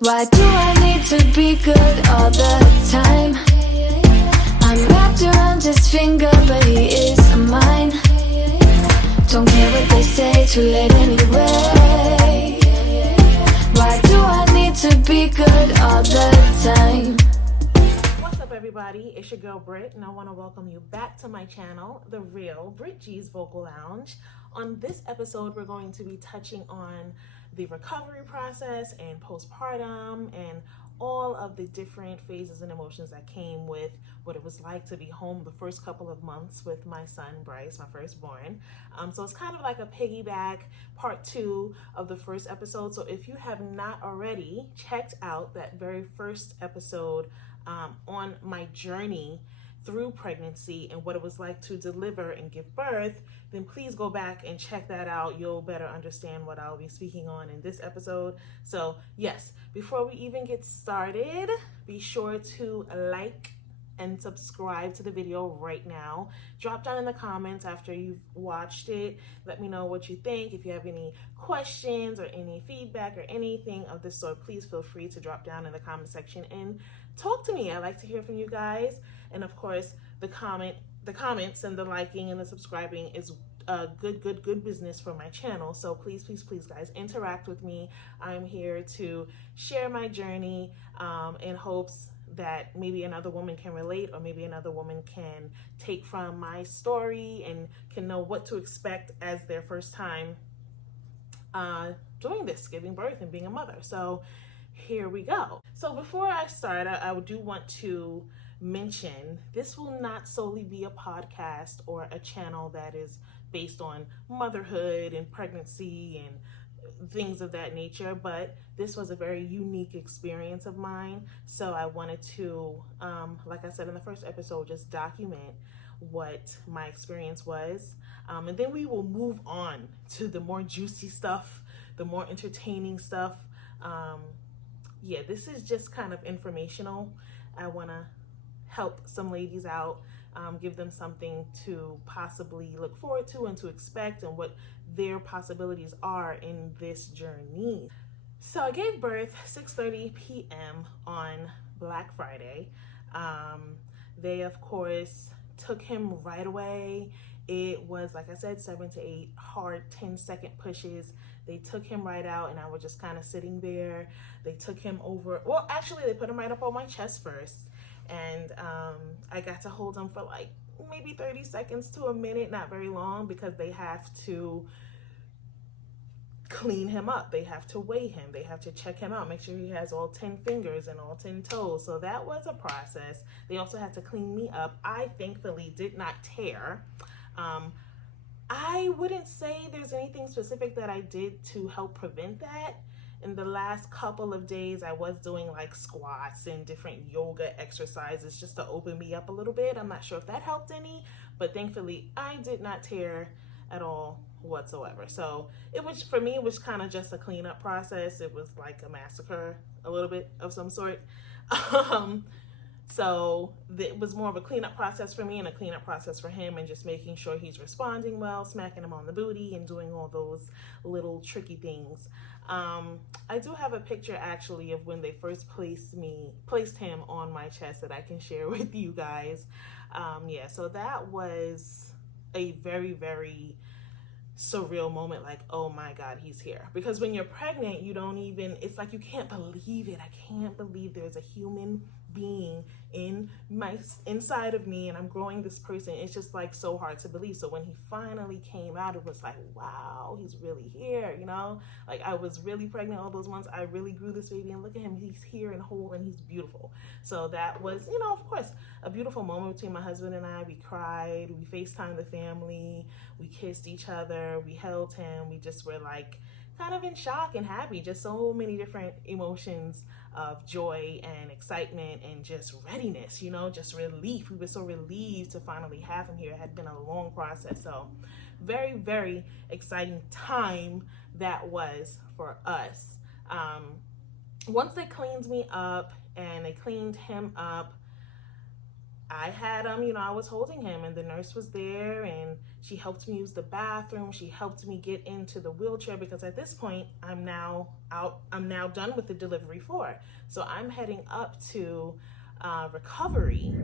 Why do I need to be good all the time? I'm wrapped around his finger, but he is mine. Don't care what they say, too late anyway. Why do I need to be good all the time? What's up, everybody? It's your girl Brit, and I want to welcome you back to my channel, The Real Brit G's Vocal Lounge. On this episode, we're going to be touching on the recovery process and postpartum and all of the different phases and emotions that came with what it was like to be home the first couple of months with my son Bryce, my firstborn. So it's kind of like a piggyback part 2 of the first episode. So if you have not already checked out that very first episode on my journey through pregnancy and what it was like to deliver and give birth, then please go back and check that out. You'll better understand what I'll be speaking on in this episode. So yes, before we even get started, be sure to like and subscribe to the video right now. Drop down in the comments after you've watched it. Let me know what you think. If you have any questions or any feedback or anything of this sort, please feel free to drop down in the comment section and talk to me. I like to hear from you guys. And of course, the comments and the liking and the subscribing is good business for my channel. So please guys, interact with me. I'm here to share my journey in hopes that maybe another woman can relate, or maybe another woman can take from my story and can know what to expect as their first time doing this, giving birth and being a mother. So here we go. So before I start, I do want to mention this will not solely be a podcast or a channel that is based on motherhood and pregnancy and things of that nature, but this was a very unique experience of mine. So I wanted to, like I said in the first episode, just document what my experience was. And then we will move on to the more juicy stuff, the more entertaining stuff. Yeah, this is just kind of informational. I want to help some ladies out, give them something to possibly look forward to and to expect and what their possibilities are in this journey. So I gave birth 6:30 p.m. on Black Friday. They, of course, took him right away. It was, like I said, 7 to 8 hard 10-second pushes. They took him right out, and I was just kind of sitting there. They took him over. Well, actually, they put him right up on my chest first. And I got to hold him for like maybe 30 seconds to a minute, not very long, because they have to clean him up. They have to weigh him. They have to check him out, make sure he has all 10 fingers and all 10 toes. So that was a process. They also had to clean me up. I thankfully did not tear. I wouldn't say there's anything specific that I did to help prevent that. In the last couple of days, I was doing like squats and different yoga exercises just to open me up a little bit. I'm not sure if that helped any, but thankfully I did not tear at all whatsoever. So it was, for me, it was kind of just a cleanup process. It was like a massacre, a little bit of some sort. So it was more of a cleanup process for me and a cleanup process for him, and just making sure he's responding well, smacking him on the booty and doing all those little tricky things. I do have a picture actually of when they first placed him on my chest that I can share with you guys. Yeah, so that was a very, very surreal moment. Like, oh my God, he's here. Because when you're pregnant, you don't even, it's like you can't believe it. I can't believe there's a human being inside of me and I'm growing this person. It's just like so hard to believe. So when he finally came out, it was like, wow, he's really here, you know? Like, I was really pregnant all those months. I really grew this baby, and look at him, he's here and whole and he's beautiful. So that was, you know, of course, a beautiful moment between my husband and I. We cried, we FaceTimed the family, we kissed each other, we held him, we just were like kind of in shock and happy, just so many different emotions of joy and excitement and just readiness, you know, just relief. We were so relieved to finally have him here. It had been a long process. So very, very exciting time that was for us. Once they cleaned me up and they cleaned him up, I had him, you know, I was holding him, and the nurse was there, and she helped me use the bathroom. She helped me get into the wheelchair, because at this point I'm now done with the delivery floor. So I'm heading up to recovery.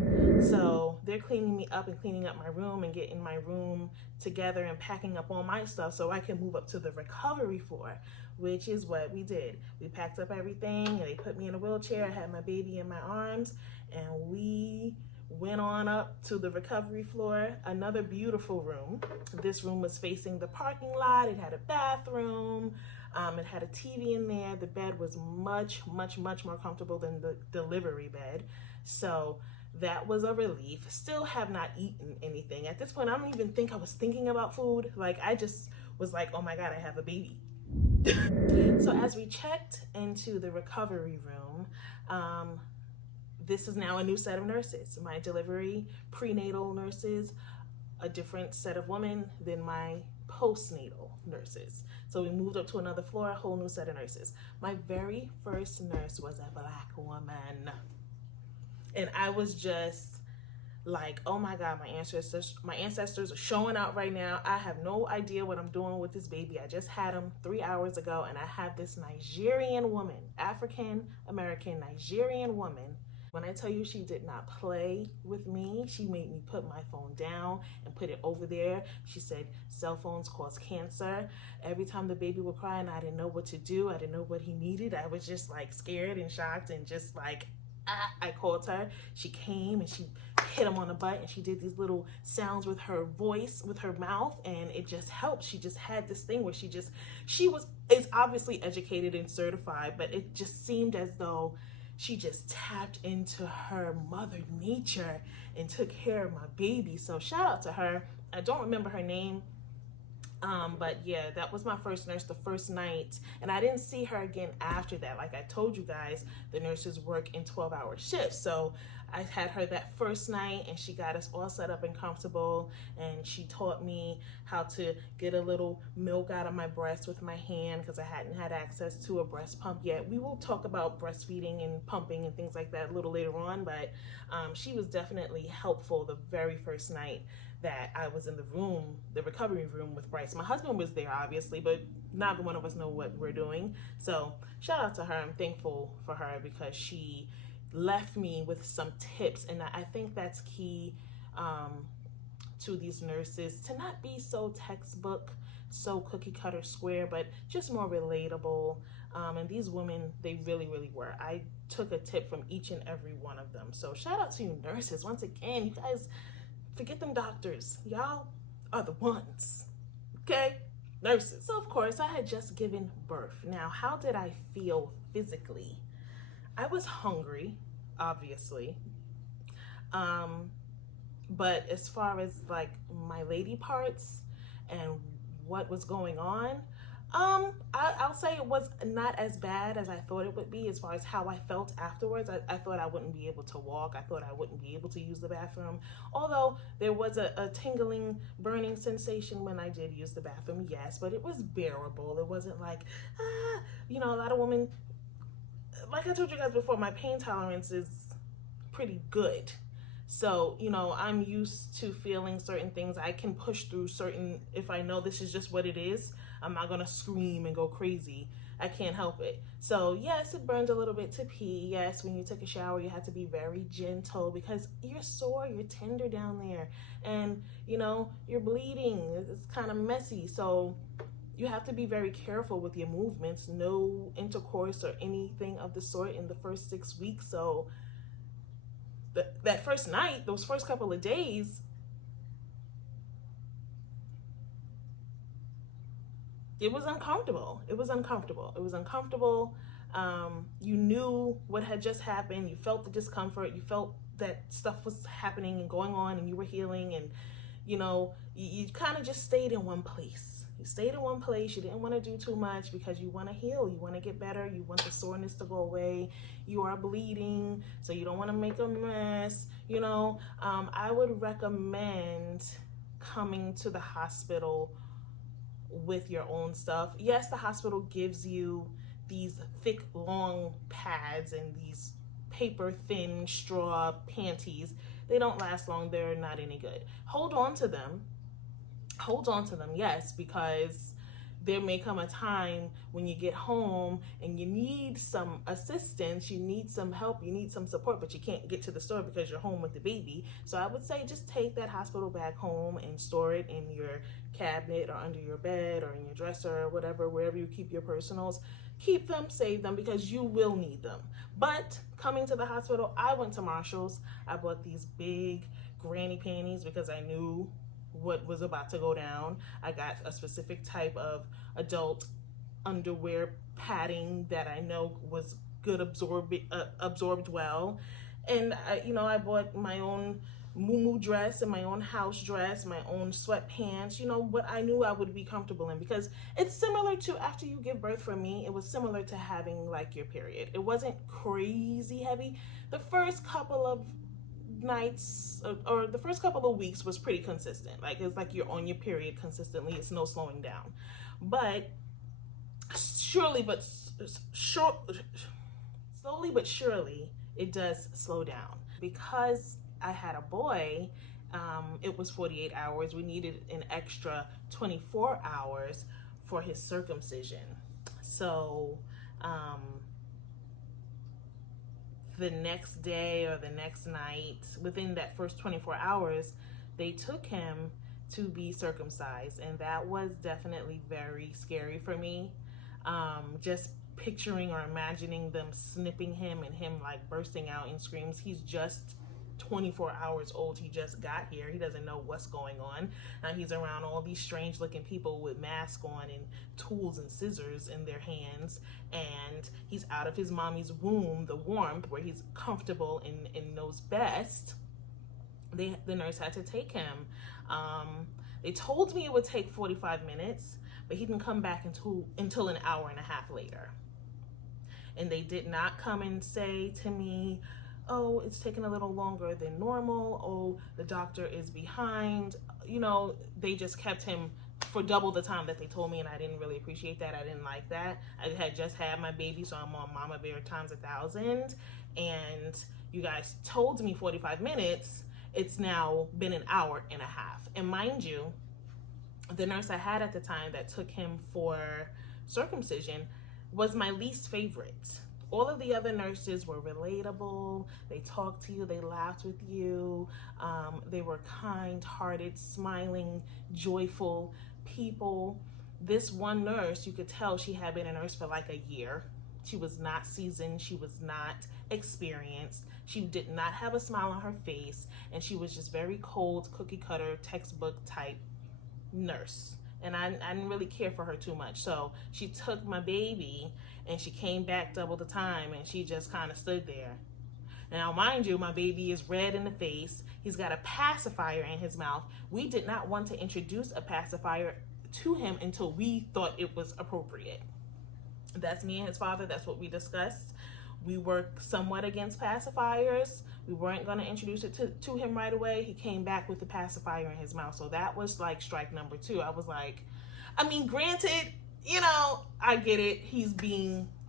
So they're cleaning me up and cleaning up my room and getting my room together and packing up all my stuff so I can move up to the recovery floor, which is what we did. We packed up everything, and they put me in a wheelchair. I had my baby in my arms, and we went on up to the recovery floor. Another beautiful room. This room was facing the parking lot. It had a bathroom. It had a TV in there. The bed was much more comfortable than the delivery bed. So that was a relief. Still have not eaten anything. At this point, I don't even think I was thinking about food. Like, I just was like, oh my God, I have a baby. So as we checked into the recovery room, this is now a new set of nurses. My delivery prenatal nurses, a different set of women than my postnatal nurses. So we moved up to another floor, a whole new set of nurses. My very first nurse was a Black woman. And I was just like, oh my God, my ancestors are showing out right now. I have no idea what I'm doing with this baby. I just had him 3 hours ago, and I have this Nigerian woman, African American Nigerian woman. When I tell you she did not play with me, she made me put my phone down and put it over there. She said cell phones cause cancer. Every time the baby would cry and I didn't know what to do, I didn't know what he needed, I was just like scared and shocked and just like, I called her. She came and she hit him on the butt, and she did these little sounds with her voice, with her mouth, and it just helped. She just had this thing where is obviously educated and certified, but it just seemed as though she just tapped into her mother nature and took care of my baby. So shout out to her. I don't remember her name. But yeah, that was my first nurse the first night, and I didn't see her again after that. Like I told you guys, the nurses work in 12-hour shifts. So I had her that first night, and she got us all set up and comfortable, and she taught me how to get a little milk out of my breast with my hand, because I hadn't had access to a breast pump yet. We will talk about breastfeeding and pumping and things like that a little later on, but she was definitely helpful the very first night that I was in the room, the recovery room with Bryce. My husband was there, obviously, but neither one of us know what we're doing. So shout out to her. I'm thankful for her, because she left me with some tips, and I think that's key to these nurses, to not be so textbook, so cookie cutter square, but just more relatable. And these women, they really were. I took a tip from each and every one of them. So shout out to you nurses. Once again, you guys, forget them doctors. Y'all are the ones, okay? Nurses. So of course, I had just given birth. Now, how did I feel physically? I was hungry, obviously. But as far as like my lady parts and what was going on, I'll say it was not as bad as I thought it would be. As far as how I felt afterwards, I thought I wouldn't be able to walk. I thought I wouldn't be able to use the bathroom. Although there was a tingling, burning sensation when I did use the bathroom, yes, but it was bearable. It wasn't like, a lot of women, like I told you guys before, my pain tolerance is pretty good. So, I'm used to feeling certain things. I can push through certain, if I know this is just what it is, I'm not going to scream and go crazy. I can't help it. So yes, it burned a little bit to pee. Yes, when you took a shower, you had to be very gentle, because you're sore, you're tender down there, and you're bleeding. It's kind of messy. So you have to be very careful with your movements. No intercourse or anything of the sort in the first 6 weeks. So that first night, those first couple of days, it was uncomfortable. You knew what had just happened. You felt the discomfort. You felt that stuff was happening and going on, and you were healing, and you kind of just stayed in one place. You stayed in one place. You didn't want to do too much, because you want to heal. You want to get better. You want the soreness to go away. You are bleeding, so you don't want to make a mess. I would recommend coming to the hospital with your own stuff. Yes, the hospital gives you these thick, long pads and these paper thin straw panties. They don't last long. They're not any good. Hold on to them, yes, because there may come a time when you get home and you need some assistance, you need some help, you need some support, but you can't get to the store because you're home with the baby. So I would say just take that hospital bag home and store it in your cabinet or under your bed or in your dresser or whatever, wherever you keep your personals. Keep them, save them, because you will need them. But coming to the hospital, I went to Marshall's. I bought these big granny panties because I knew what was about to go down. I got a specific type of adult underwear padding that I know was good, absorbed well. And I bought my own muumuu dress and my own house dress, my own sweatpants, what I knew I would be comfortable in, because it's similar to after you give birth. For me, it was similar to having like your period. It wasn't crazy heavy. The first couple of nights or the first couple of weeks was pretty consistent. Like, it's like you're on your period consistently. It's no slowing down. But slowly but surely it does slow down. Because I had a boy, it was 48 hours. We needed an extra 24 hours for his circumcision. So the next day or the next night, within that first 24 hours, they took him to be circumcised. And that was definitely very scary for me. Just picturing or imagining them snipping him and him like bursting out in screams. He's just 24 hours old. He just got here. He doesn't know what's going on. Now he's around all these strange looking people with masks on and tools and scissors in their hands, and he's out of his mommy's womb, the warmth where he's comfortable and knows best. The nurse had to take him. They told me it would take 45 minutes, but he didn't come back until an hour and a half later. And they did not come and say to me, oh, it's taking a little longer than normal. Oh, the doctor is behind. They just kept him for double the time that they told me, and I didn't really appreciate that. I didn't like that. I had just had my baby, so I'm on Mama Bear times 1,000. And you guys told me 45 minutes. It's now been an hour and a half. And mind you, the nurse I had at the time that took him for circumcision was my least favorite. All of the other nurses were relatable. They talked to you. They laughed with you. They were kind-hearted, smiling, joyful people. This one nurse, you could tell she had been a nurse for like a year. She was not seasoned. She was not experienced. She did not have a smile on her face. And she was just very cold, cookie-cutter, textbook type nurse. And I didn't really care for her too much. So she took my baby and she came back double the time, and she just kind of stood there. Now, mind you, my baby is red in the face. He's got a pacifier in his mouth. We did not want to introduce a pacifier to him until we thought it was appropriate. That's me and his father. That's what we discussed. We were somewhat against pacifiers. We weren't going to introduce it to him right away. He came back with the pacifier in his mouth. So that was like strike number 2. I was like, granted, I get it.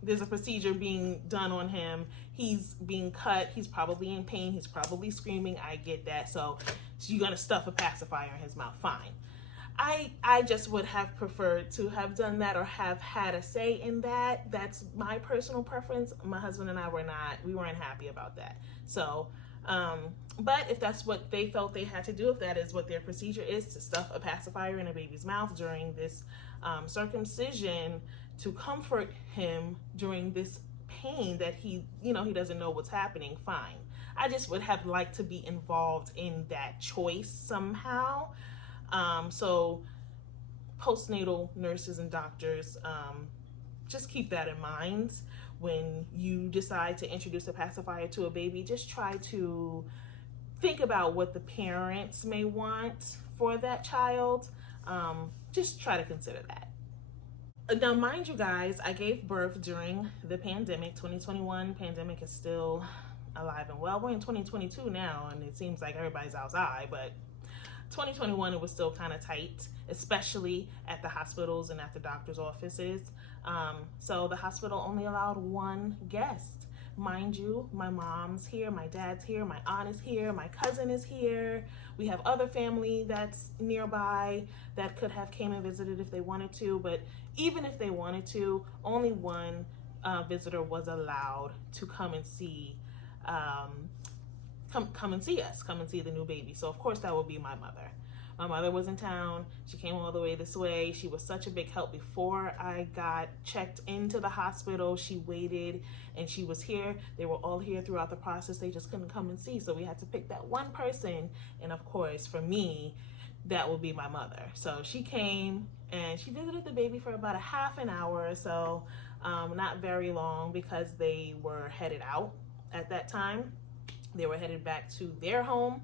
There's a procedure being done on him. He's being cut. He's probably in pain. He's probably screaming. I get that. So you're going to stuff a pacifier in his mouth. Fine. I just would have preferred to have done that or have had a say in that. That's my personal preference. My husband and I we weren't happy about that. So, but if that's what they felt they had to do, if that is what their procedure is, to stuff a pacifier in a baby's mouth during this circumcision to comfort him during this pain that he doesn't know what's happening, fine. I just would have liked to be involved in that choice somehow. So postnatal nurses and doctors, just keep that in mind when you decide to introduce a pacifier to a baby. Just try to think about what the parents may want for that child. Just try to consider that. Now, mind you guys, I gave birth during the pandemic. 2021 pandemic is still alive and well. We're in 2022 now, and it seems like everybody's outside, but 2021, it was still kind of tight, especially at the hospitals and at the doctor's offices. So the hospital only allowed one guest. Mind you, my mom's here, my dad's here, my aunt is here, my cousin is here. We have other family that's nearby that could have came and visited if they wanted to, but even if they wanted to, only one visitor was allowed to come and see come and see us, come and see the new baby. So of course that would be my mother. My mother was in town. She came all the way this way. She was such a big help before I got checked into the hospital. She waited and she was here. They were all here throughout the process. They just couldn't come and see. So we had to pick that one person. And of course, for me, that would be my mother. So she came and she visited the baby for about a half an hour or so. Not very long because they were headed out at that time. They were headed back to their home.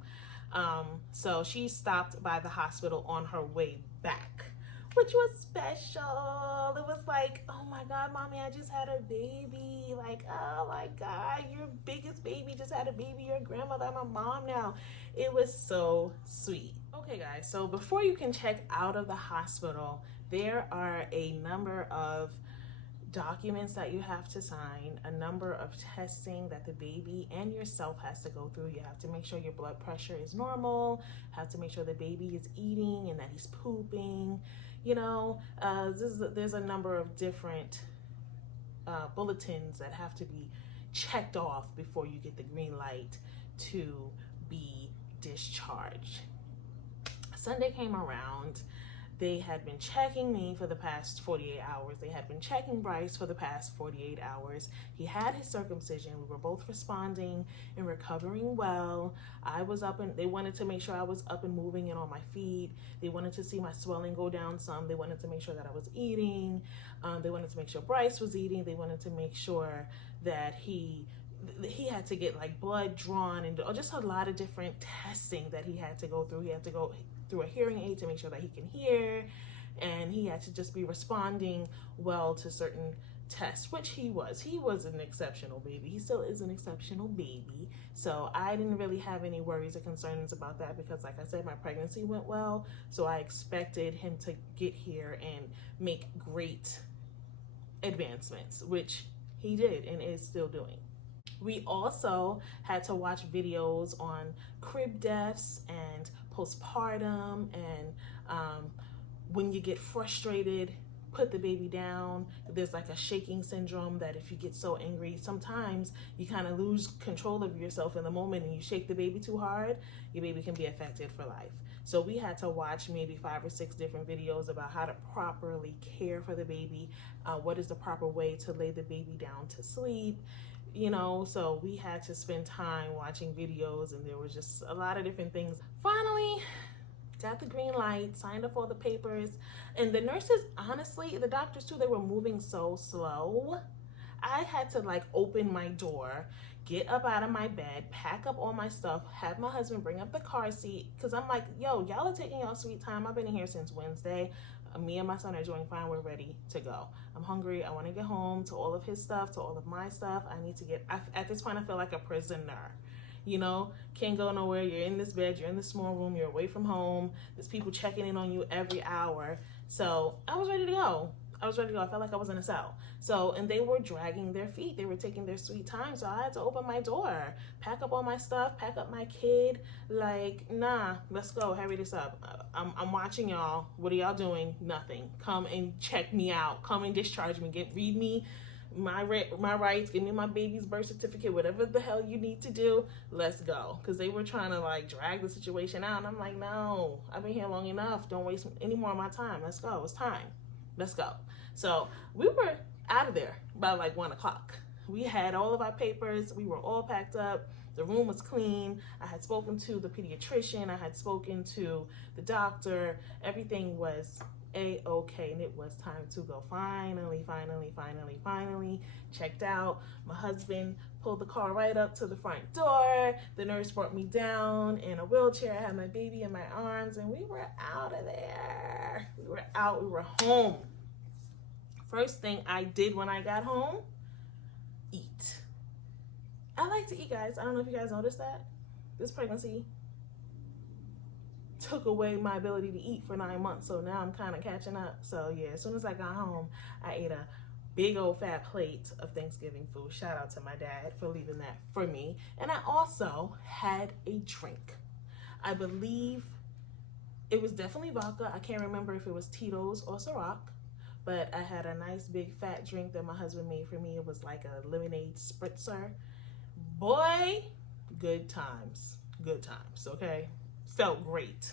So she stopped by the hospital on her way back, which was special. It was like, oh my God, mommy, I just had a baby. Like, oh my God, your biggest baby just had a baby. You're a grandmother. I'm a mom now. It was so sweet. Okay, guys, so before you can check out of the hospital, there are a number of documents that you have to sign, a number of testing that the baby and yourself has to go through. You have to make sure your blood pressure is normal, have to make sure the baby is eating and that he's pooping. You know, there's a number of different bulletins that have to be checked off before you get the green light to be discharged. Sunday came around. They had been checking me for the past 48 hours. They had been checking Bryce for the past 48 hours. He had his circumcision. We were both responding and recovering well. I was up and they wanted to make sure I was up and moving and on my feet. They wanted to see my swelling go down some. They wanted to make sure that I was eating. They wanted to make sure Bryce was eating. They wanted to make sure that he had to get like blood drawn and just a lot of different testing that he had to go through. He had to go through a hearing aid to make sure that he can hear, and he had to just be responding well to certain tests, which he was. He was an exceptional baby. He still is an exceptional baby. So I didn't really have any worries or concerns about that because, like I said, my pregnancy went well. So I expected him to get here and make great advancements, which he did and is still doing. We also had to watch videos on crib deaths and postpartum and when you get frustrated, put the baby down. There's like a shaking syndrome that if you get so angry, sometimes you kind of lose control of yourself in the moment and you shake the baby too hard, your baby can be affected for life. So we had to watch maybe 5 or 6 different videos about how to properly care for the baby, what is the proper way to lay the baby down to sleep. You know, so we had to spend time watching videos and there was just a lot of different things. Finally, got the green light, signed up all the papers, and the nurses, honestly, the doctors too, they were moving so slow. I had to like open my door, get up out of my bed, pack up all my stuff, have my husband bring up the car seat, because I'm like, yo, y'all are taking y'all sweet time. I've been in here since Wednesday. Me and my son are doing fine. We're ready to go. I'm hungry. I want to get home to all of his stuff, to all of my stuff. I need to get, at this point, I feel like a prisoner. You know, can't go nowhere. You're in this bed. You're in this small room. You're away from home. There's people checking in on you every hour. So I was ready to go. I felt like I was in a cell. So, and they were dragging their feet. They were taking their sweet time. So I had to open my door, pack up all my stuff, pack up my kid. Like, nah, let's go. Hurry this up. I'm watching y'all. What are y'all doing? Nothing. Come and check me out. Come and discharge me. Read me my rights. Give me my baby's birth certificate. Whatever the hell you need to do. Let's go. Because they were trying to like drag the situation out. And I'm like, no, I've been here long enough. Don't waste any more of my time. Let's go. It's time. Let's go. So we were out of there by like 1 o'clock. We had all of our papers. We were all packed up. The room was clean. I had spoken to the pediatrician. I had spoken to the doctor. Everything was A-okay, and it was time to go. Finally, checked out. My husband pulled the car right up to the front door. The nurse brought me down in a wheelchair. I had my baby in my arms, and we were out of there. We were out. We were home. First thing I did when I got home, eat. I like to eat, guys. I don't know if you guys noticed that. This pregnancy took away my ability to eat for 9 months, so now I'm kind of catching up. So yeah, as soon as I got home, I ate a big old fat plate of Thanksgiving food. Shout out to my dad for leaving that for me. And I also had a drink. I believe it was definitely vodka. I can't remember if it was Tito's or Ciroc, but I had a nice big fat drink that my husband made for me. It was like a lemonade spritzer. Boy, good times, okay? Felt great,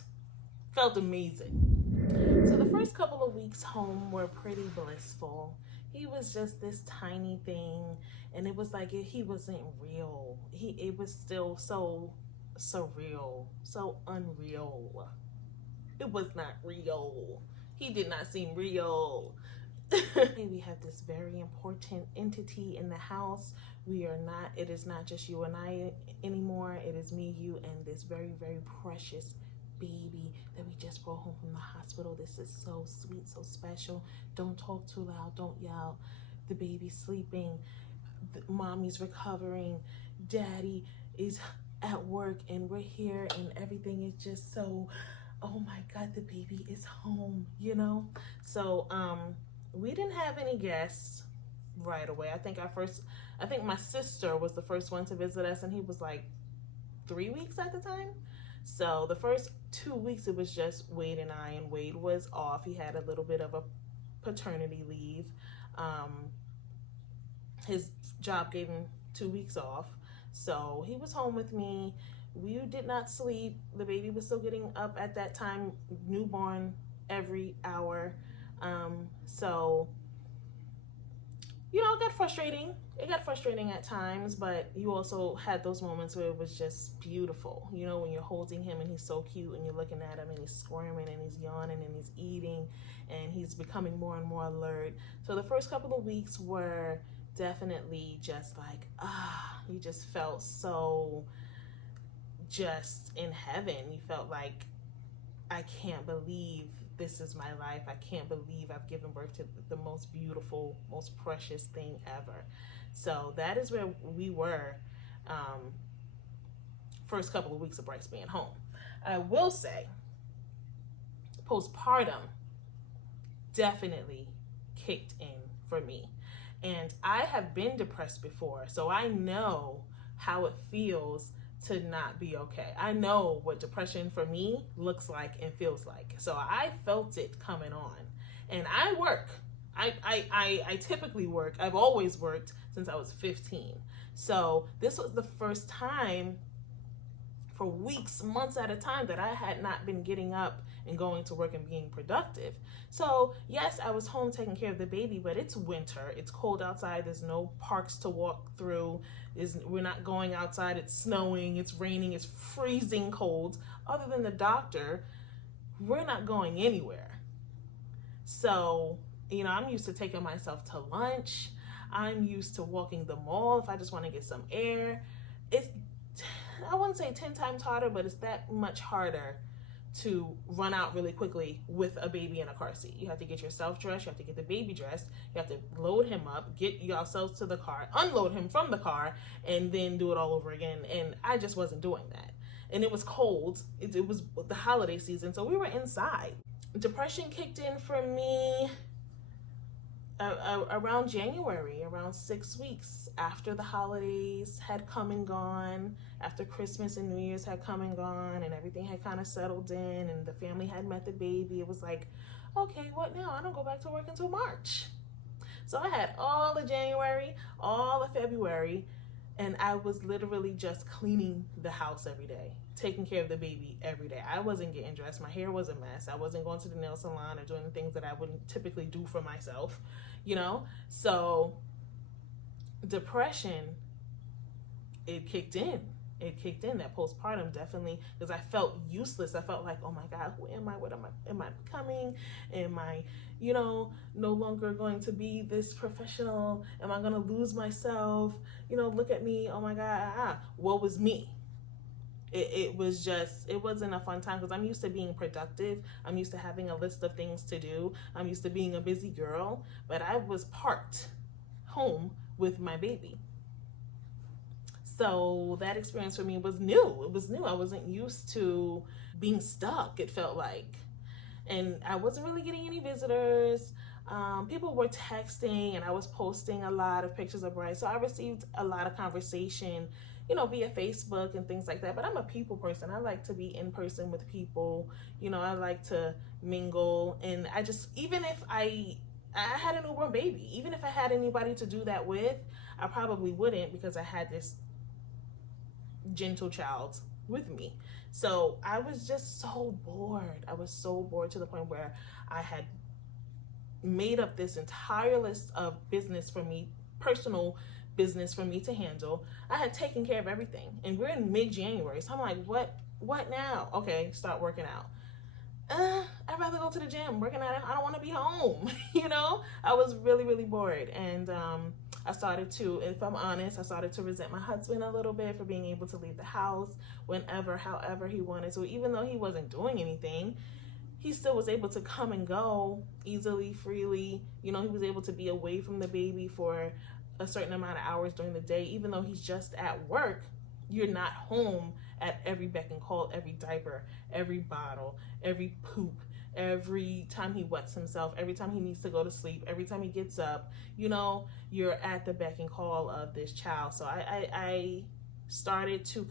felt amazing. So the first couple of weeks home were pretty blissful. He was just this tiny thing, and it was like he wasn't real. It was still so surreal, so unreal. It was not real. He did not seem real. We have this very important entity in the house. It is not just you and I anymore. It is me, you, and this very, very precious baby that we just brought home from the hospital. This is so sweet, so special. Don't talk too loud, don't yell. The baby's sleeping, mommy's recovering, daddy is at work, and we're here, and everything is just so, oh my God, the baby is home, you know? So we didn't have any guests right away. I think my sister was the first one to visit us, and he was like 3 weeks at the time. So the first 2 weeks, it was just Wade and I, and Wade was off. He had a little bit of a paternity leave. His job gave him 2 weeks off. So he was home with me. We did not sleep. The baby was still getting up at that time, newborn every hour. So, you know, it got frustrating. It got frustrating at times, but you also had those moments where it was just beautiful. You know, when you're holding him and he's so cute, and you're looking at him and he's squirming and he's yawning and he's eating and he's becoming more and more alert. So the first couple of weeks were definitely just like, you just felt so just in heaven. You felt like, I can't believe this is my life. I can't believe I've given birth to the most beautiful, most precious thing ever. So that is where we were first couple of weeks of Bryce being home. I will say postpartum definitely kicked in for me. And I have been depressed before, so I know how it feels to not be okay. I know what depression for me looks like and feels like. So I felt it coming on. And I work. I typically work. I've always worked since I was 15. So this was the first time for weeks, months at a time, that I had not been getting up and going to work and being productive. So yes, I was home taking care of the baby, but it's winter. It's cold outside. There's no parks to walk through. We're not going outside. It's snowing. It's raining. It's freezing cold. Other than the doctor, we're not going anywhere. So, you know, I'm used to taking myself to lunch. I'm used to walking the mall if I just want to get some air. I wouldn't say 10 times harder, but it's that much harder to run out really quickly with a baby in a car seat. You have to get yourself dressed, you have to get the baby dressed, you have to load him up, get yourselves to the car, unload him from the car, and then do it all over again. And I just wasn't doing that. And it was cold. It was the holiday season, so we were inside. Depression kicked in for me around January, around 6 weeks after the holidays had come and gone, after Christmas and New Year's had come and gone, and everything had kind of settled in, and the family had met the baby. It was like, okay, what now? I don't go back to work until March. So I had all of January, all of February, and I was literally just cleaning the house every day, taking care of the baby every day. I wasn't getting dressed. My hair was a mess. I wasn't going to the nail salon or doing the things that I wouldn't typically do for myself, you know? So depression, it kicked in. That postpartum, definitely, because I felt useless. I felt like, oh my God, who am I? What am I becoming? Am I, you know, no longer going to be this professional? Am I going to lose myself? You know, look at me. Oh my God, woe was me. It wasn't a fun time, because I'm used to being productive. I'm used to having a list of things to do. I'm used to being a busy girl, but I was parked home with my baby. So that experience for me was new. It was new. I wasn't used to being stuck, it felt like. And I wasn't really getting any visitors. people were texting and I was posting a lot of pictures of Bryce. So I received a lot of conversation, via Facebook and things like that. But I'm a people person. I like to be in person with people. I like to mingle. And I just, even if I had a newborn baby, even if I had anybody to do that with, I probably wouldn't, because I had this gentle child with me. So I was just so bored. I was so bored to the point where I had made up this entire list of business for me, personal business for me to handle. I had taken care of everything, and we're in mid-January, so I'm like, what now? Okay, start working out. I'd rather go to the gym. Working out, I don't want to be home. I was really, really bored, and I started to, if I'm honest, I started to resent my husband a little bit for being able to leave the house whenever, however he wanted to. Even though he wasn't doing anything, he still was able to come and go easily, freely. He was able to be away from the baby for a certain amount of hours during the day. Even though he's just at work, you're not home at every beck and call, every diaper, every bottle, every poop, every time he wets himself, every time he needs to go to sleep, every time he gets up, you're at the beck and call of this child. So I started to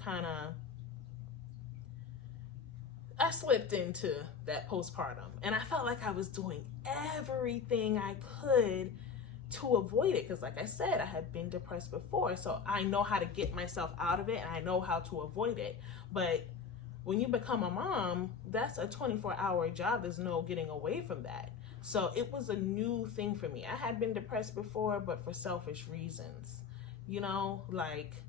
I slipped into that postpartum, and I felt like I was doing everything I could to avoid it, because like I said, I had been depressed before, so I know how to get myself out of it, and I know how to avoid it. But when you become a mom, that's a 24-hour job. There's no getting away from that. So it was a new thing for me. I had been depressed before, but for selfish reasons, like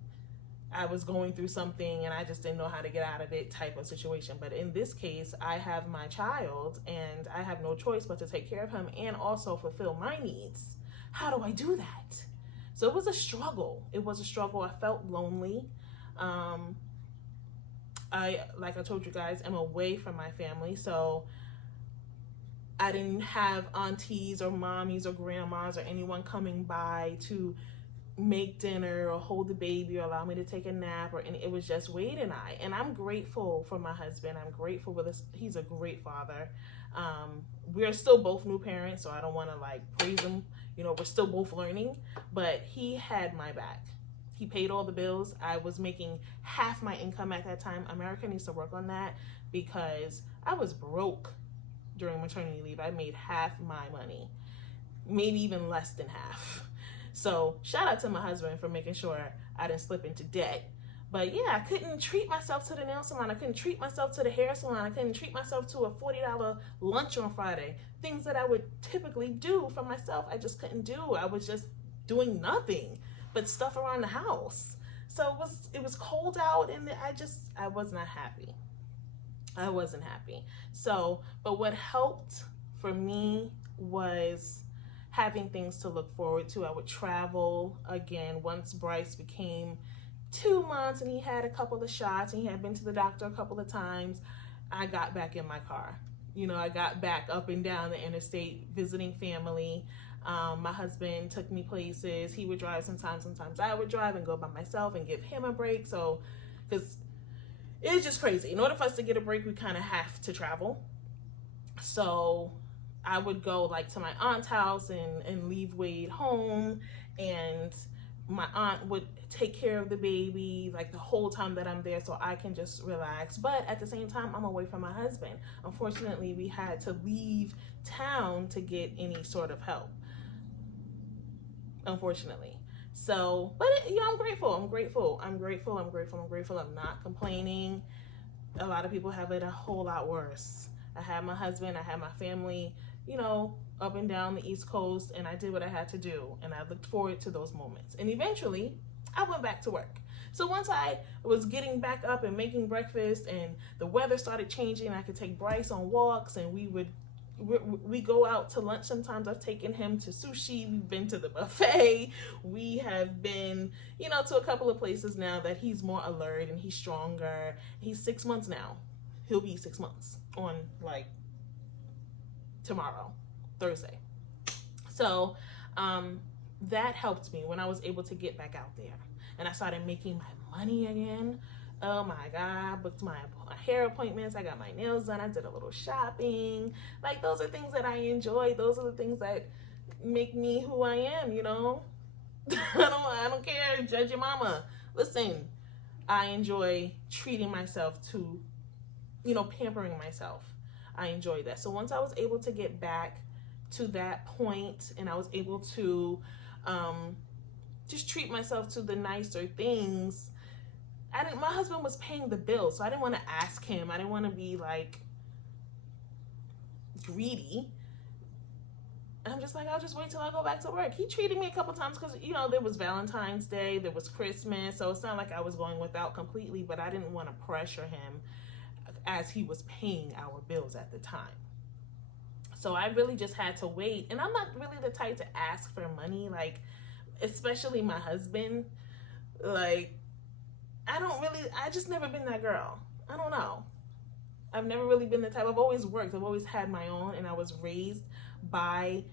I was going through something and I just didn't know how to get out of it type of situation. But in this case, I have my child and I have no choice but to take care of him and also fulfill my needs. How do I do that? So it was a struggle. I felt lonely. Like I told you guys, I'm away from my family. So I didn't have aunties or mommies or grandmas or anyone coming by to make dinner or hold the baby or allow me to take a nap, it was just Wade and I. And I'm grateful for my husband. I'm grateful for this. He's a great father. We're still both new parents, so I don't want to praise him. We're still both learning, but he had my back. He paid all the bills. I was making half my income at that time. America needs to work on that, because I was broke during maternity leave. I made half my money, maybe even less than half. So shout out to my husband for making sure I didn't slip into debt. But yeah, I couldn't treat myself to the nail salon. I couldn't treat myself to the hair salon. I couldn't treat myself to a $40 lunch on Friday. Things that I would typically do for myself, I just couldn't do. I was just doing nothing but stuff around the house. So it was cold out, and I was not happy. I wasn't happy. So, but what helped for me was having things to look forward to. I would travel again once Bryce became 2 months and he had a couple of shots and he had been to the doctor a couple of times. I got back in my car. I got back up and down the interstate visiting family. My husband took me places. He would drive sometimes I would drive and go by myself and give him a break. So, because it's just crazy. In order for us to get a break, we kind of have to travel. So I would go to my aunt's house and leave Wade home, and my aunt would take care of the baby the whole time that I'm there, so I can just relax. But at the same time, I'm away from my husband. Unfortunately, we had to leave town to get any sort of help, unfortunately. So, but I'm grateful. I'm not complaining. A lot of people have it a whole lot worse. I had my husband, I had my family, up and down the East Coast, and I did what I had to do, and I looked forward to those moments. And eventually, I went back to work. So once I was getting back up and making breakfast, and the weather started changing, I could take Bryce on walks, and we go out to lunch sometimes. I've taken him to sushi. We've been to the buffet. We have been, to a couple of places now that he's more alert and he's stronger. He's 6 months now. He'll be 6 months on tomorrow, Thursday. So that helped me when I was able to get back out there, and I started making my money again. Oh my God, I booked my hair appointments. I got my nails done. I did a little shopping. Like, those are things that I enjoy. Those are the things that make me who I am, you know? I don't care. Judge your mama. Listen, I enjoy treating myself to, pampering myself. I enjoy that. So once I was able to get back to that point and I was able to just treat myself to the nicer things, my husband was paying the bill, so I didn't want to ask him. I didn't want to be like greedy. I'm just like, I'll just wait till I go back to work. He treated me a couple times because, there was Valentine's Day, there was Christmas, so it's not like I was going without completely, but I didn't want to pressure him as he was paying our bills at the time. So I really just had to wait. And I'm not really the type to ask for money, like, especially my husband. Like, I just never been that girl. I don't know. I've never really been the type. I've always worked. I've always had my own, and I was raised by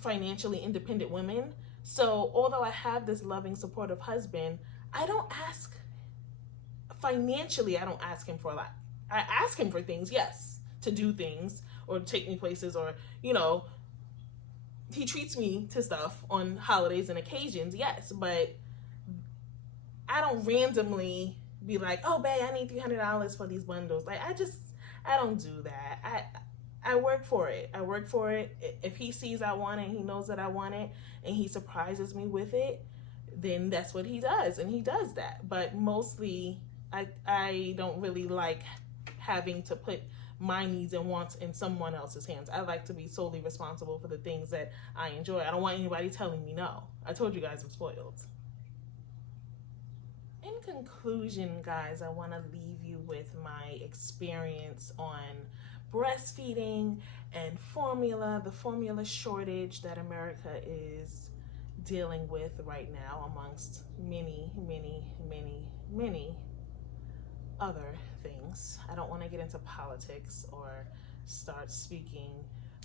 financially independent women. So although I have this loving, supportive husband, I don't ask financially. I don't ask him for a lot. I ask him for things, yes, to do things or take me places, or, he treats me to stuff on holidays and occasions, yes, but I don't randomly be like, oh, babe, I need $300 for these bundles. Like, I don't do that. I work for it. I work for it. If he sees I want it, he knows that I want it, and he surprises me with it, then that's what he does, and he does that. But mostly, I don't really like having to put my needs and wants in someone else's hands. I like to be solely responsible for the things that I enjoy. I don't want anybody telling me no. I told you guys I'm spoiled. In conclusion, guys, I want to leave you with my experience on breastfeeding and formula, the formula shortage that America is dealing with right now, amongst many, many, many, many other things. I don't want to get into politics or start speaking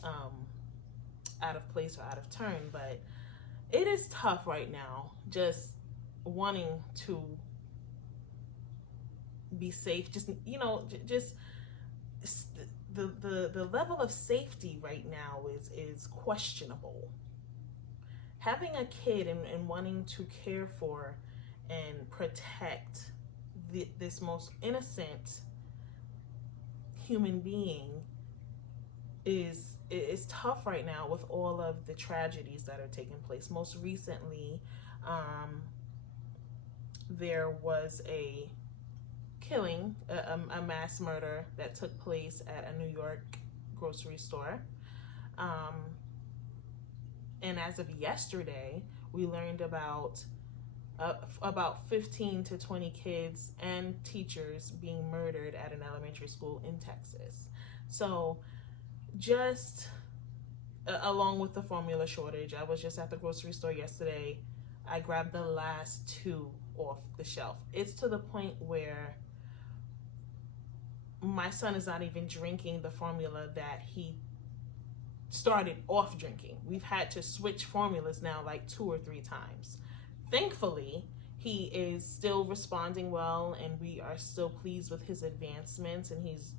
out of place or out of turn, but it is tough right now just wanting to be safe. Just the level of safety right now is questionable. Having a kid and wanting to care for and protect this most innocent human being is tough right now with all of the tragedies that are taking place. Most recently, there was a killing, a mass murder that took place at a New York grocery store. And as of yesterday, we learned about 15 to 20 kids and teachers being murdered at an elementary school in Texas. So just along with the formula shortage, I was just at the grocery store yesterday. I grabbed the last 2 off the shelf. It's to the point where my son is not even drinking the formula that he started off drinking. We've had to switch formulas now like 2 or 3 times. Thankfully, he is still responding well, and we are still pleased with his advancements, and he's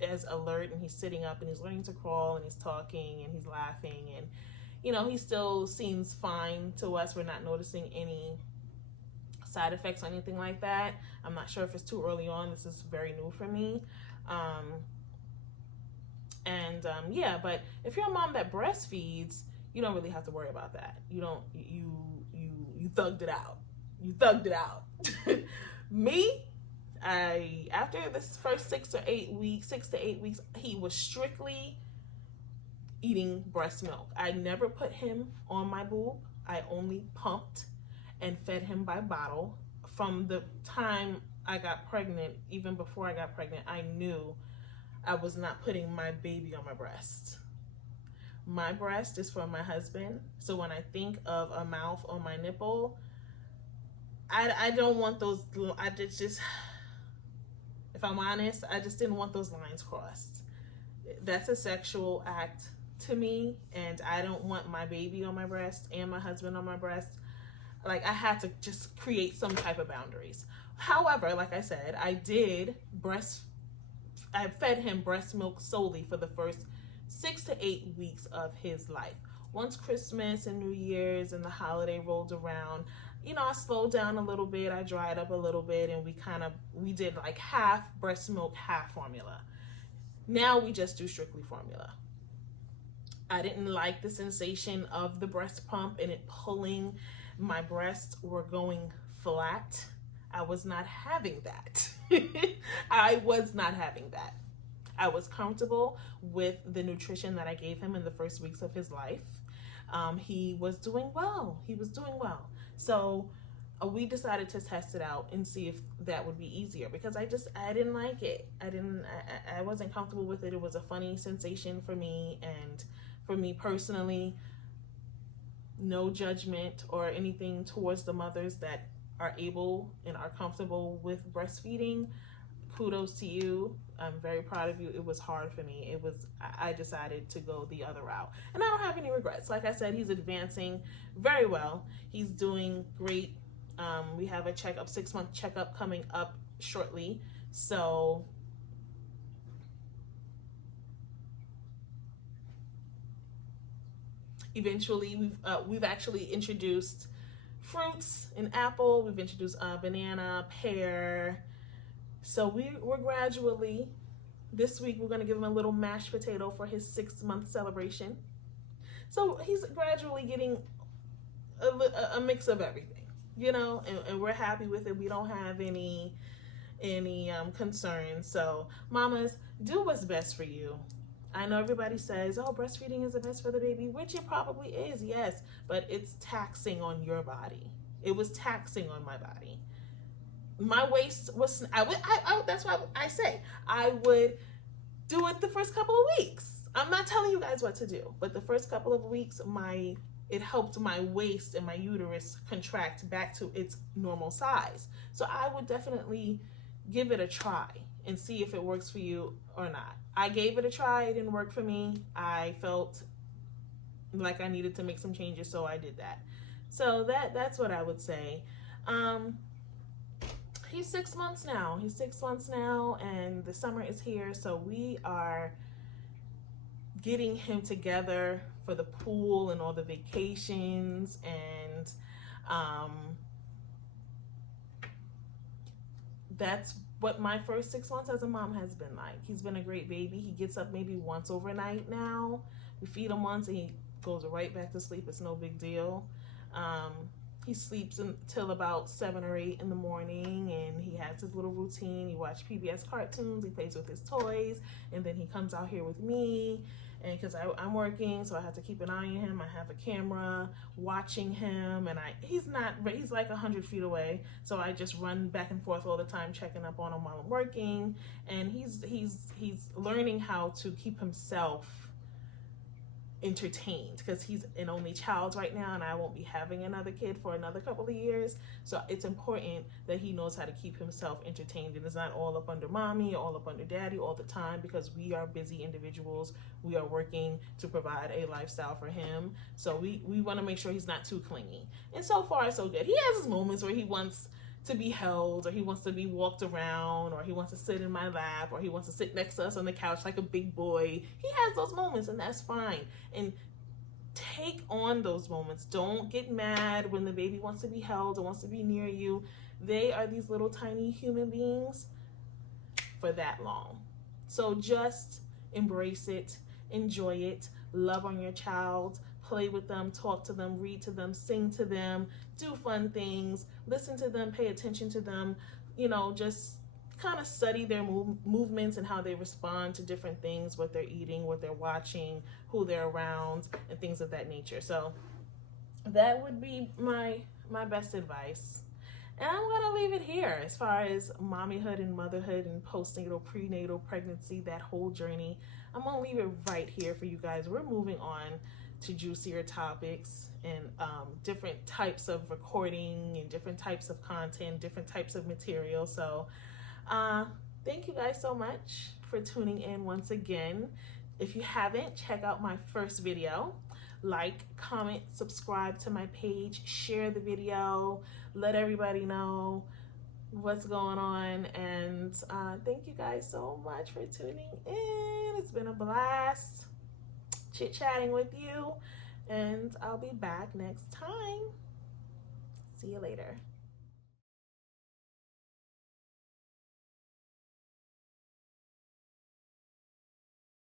as alert, and he's sitting up, and he's learning to crawl, and he's talking, and he's laughing, and he still seems fine to us. We're not noticing any side effects or anything like that. I'm not sure if it's too early on. This is very new for me. But if you're a mom that breastfeeds, you don't really have to worry about that. You thugged it out. You thugged it out. Me, after this first 6 to 8 weeks, he was strictly eating breast milk. I never put him on my boob. I only pumped and fed him by bottle. From the time I got pregnant, even before I got pregnant, I knew I was not putting my baby on my breast. My breast is for my husband. So when I think of a mouth on my nipple, I don't want those. If I'm honest, I just didn't want those lines crossed. That's a sexual act to me, and I don't want my baby on my breast and my husband on my breast. Like, I had to just create some type of boundaries. However, like I said, I fed him breast milk solely for the first 6 to 8 weeks of his life. Once Christmas and New Year's and the holiday rolled around, I slowed down a little bit. I dried up a little bit, and we did like half breast milk, half formula. Now we just do strictly formula. I didn't like the sensation of the breast pump and it pulling. My breasts were going flat. I was not having that. I was not having that. I was comfortable with the nutrition that I gave him in the first weeks of his life. He was doing well. So we decided to test it out and see if that would be easier, because I didn't like it. I wasn't comfortable with it. It was a funny sensation for me, and for me personally, no judgment or anything towards the mothers that are able and are comfortable with breastfeeding. Kudos to you. I'm very proud of you. It was hard for me. I decided to go the other route, and I don't have any regrets. Like I said, he's advancing very well. He's doing great. We have a 6-month checkup coming up shortly. So eventually we've actually introduced fruits, an apple. We've introduced banana, pear. So we're gradually, this week we're going to give him a little mashed potato for his 6-month celebration. So he's gradually getting a mix of everything, and we're happy with it. We don't have any concerns. So mamas, do what's best for you. I know everybody says, oh, breastfeeding is the best for the baby, which it probably is, yes, but it's taxing on your body. It was taxing on my body. My waist was, that's why I say I would do it the first couple of weeks. I'm not telling you guys what to do, but the first couple of weeks, it helped my waist and my uterus contract back to its normal size. So I would definitely give it a try and see if it works for you or not. I gave it a try. It didn't work for me. I felt like I needed to make some changes, so I did that. So that's what I would say. He's 6 months now. And the summer is here, so we are getting him together for the pool and all the vacations, and that's what my first 6 months as a mom has been like. He's been a great baby. He gets up maybe once overnight now. We feed him once and he goes right back to sleep. It's no big deal. He sleeps until about 7 or 8 in the morning, and he has his little routine. He watches PBS cartoons, he plays with his toys, and then he comes out here with me. And because I'm working, so I have to keep an eye on him. I have a camera watching him, and he's like 100 feet away, so I just run back and forth all the time, checking up on him while I'm working. And he's learning how to keep himself entertained, because he's an only child right now, and I won't be having another kid for another couple of years. So it's important that he knows how to keep himself entertained, and it's not all up under mommy, all up under daddy all the time, because we are busy individuals. We are working to provide a lifestyle for him, so we want to make sure he's not too clingy. And so far so good. He has his moments where he wants to be held, or he wants to be walked around, or he wants to sit in my lap, or he wants to sit next to us on the couch like a big boy. He has those moments, and that's fine. And take on those moments. Don't get mad when the baby wants to be held or wants to be near you. They are these little tiny human beings for that long. So just embrace it, enjoy it, love on your child, play with them, talk to them, read to them, sing to them, do fun things, listen to them, pay attention to them, just kind of study their movements and how they respond to different things, what they're eating, what they're watching, who they're around, and things of that nature. So that would be my best advice. And I'm going to leave it here as far as mommyhood and motherhood and postnatal, prenatal, pregnancy, that whole journey. I'm going to leave it right here for you guys. We're moving on to juicier topics and different types of recording and different types of content, different types of material. So thank you guys so much for tuning in once again. If you haven't, check out my first video. like, comment, subscribe to my page, share the video, let everybody know what's going on. And thank you guys so much for tuning in. It's been a blast chit-chatting with you, and I'll be back next time. See you later.